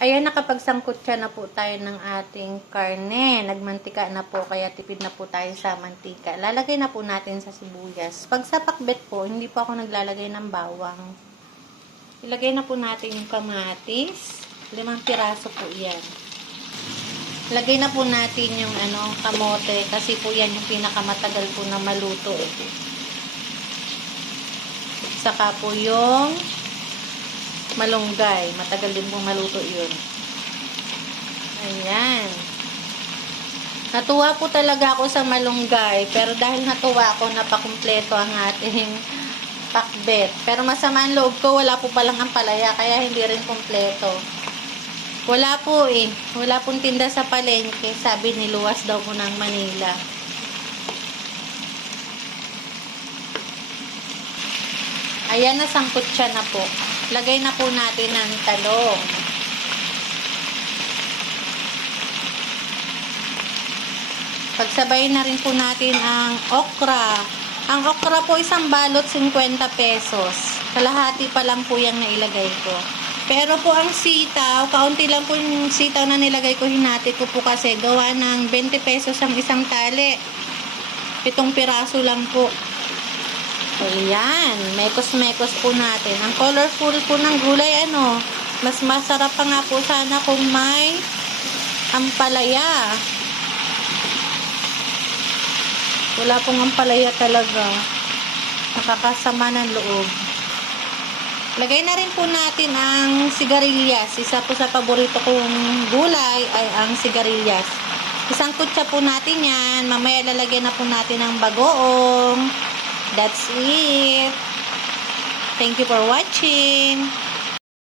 Ayan, nakapagsangkutsa na po tayo ng ating karne. Nagmantika na po, kaya tipid na po tayo sa mantika. Lalagay na po natin sa sibuyas. Pag sa pakbet po, hindi po ako naglalagay ng bawang. Ilagay na po natin yung kamatis. 5 piraso po yan. Lagay na po natin yung kamote, kasi po yan yung pinakamatagal po na maluto. Saka po yung malunggay. Matagal din pong maluto yun. Ayan. Natuwa po talaga ako sa malunggay. Pero dahil natuwa ako, napakumpleto ang ating pakbet. Pero masama ang loob ko, wala po palang ampalaya. Kaya hindi rin kumpleto. Wala po eh. Wala pong tinda sa palengke. Sabi niluwas daw po ng Manila. Ayan, nasangkot siya na po. Lagay na po natin ang talong. Pagsabay na rin po natin ang okra. Ang okra po, isang balot, 50 pesos. Kalahati pa lang po yung nailagay ko. Pero po ang sitaw, kaunti lang po yung sitaw na nilagay ko, hinati ko po kasi gawa ng 20 pesos ang isang tali. 7 piraso lang po. Ayan, mekos-mekos po natin. Ang colorful po ng gulay, mas masarap pa nga po sana kung may ampalaya. Wala pong ampalaya talaga. Nakakasama ng loob. Lagay na rin po natin ang sigarilyas. Isa po sa paborito kong gulay ay ang sigarilyas. Isang kutsa po natin yan. Mamaya lalagyan na po natin ng bagoong. That's it. Thank you for watching.